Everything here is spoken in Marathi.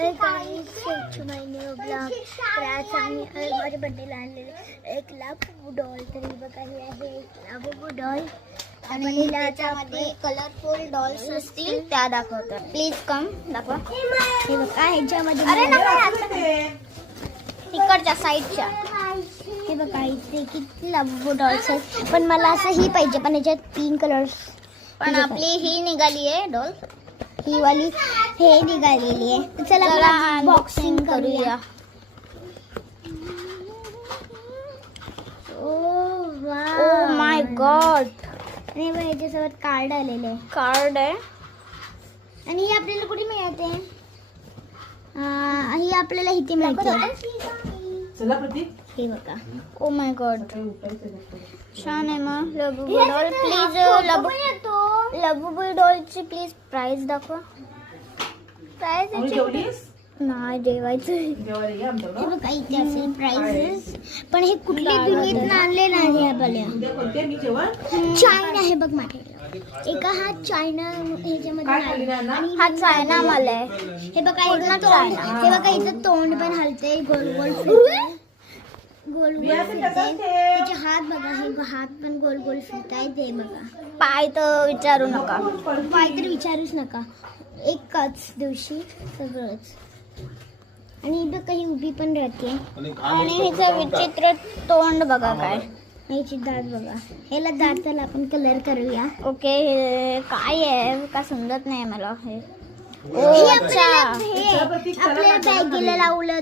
हाय गाइस, तर आज आम्ही माझ्या बर्थडेला आणलेले एक लाबू डॉल. तर ही बघा, ही आहे एक लाबू डॉल आणि त्याच्यामध्ये कलरफुल डॉल्स असतील त्या दाखवतात. प्लीज कम दाखवा. हे बघा, ह्याच्यामध्ये अरे तिकडच्या साईडच्या. हे बघा, इथे किती लाबू डॉल्स आहेत. पण मला असं ही पाहिजे, पण ह्याच्यात 3 कलर्स. पण आपली ही निघाली आहे डॉल, ही वाली हे निघालेली आहे. तर चला आपण बॉक्सिंग करूया. Oh my God. आणि बघ, ह्याच्यासोबत कार्ड आलेले आहे. कार्ड आहे. आणि ही आपल्याला कुठे मिळते? ही आपल्याला इथे मिळते. चला प्रतीक. हे बघा, ओ माय गॉड, छान आहे. मग लबूबू डॉल प्लीज, लबूबू डॉलची प्लीज प्राइस दाखवा. प्राइस आणि जेवलीस? नाही जेवायचं. जेवायला ये आमच्याकडं. हे बघा, इथे असेल प्राइसेस. पण हे कुठल्या दुनियेत आणले नाही आपल्याला. उद्या कोणते मी जेवण? चायना आहे बघ माझ्याकडे. एका हा चायना ह्याच्यामध्ये काय खाल्ली आहे. ना? हा चायना मला आहे. हे बघा, पूर्ण इथं चायना. तोंड, हे बघा इथं तोंड पण हलते, गोल गोल फिरते. गोल गोल बिया फिरते. तसंच ठेव. त्याचे हात बघा, हे हात पण गोल गोल फिरताय. ते बघा, पाय तर विचारू नका. पाय तर विचारूच नका. एकाच दिवशी सगळंच. आणि बघ, काही उभी पण राहते. आणि हिचं विचित्र तोंड बघा काय. याची दात बघा. ह्याला दाताला आपण कलर करूया. ओके, हे काय आहे का समजत नाही मला हे. हे अच्छा. आपल्याला बॅगेला लावलं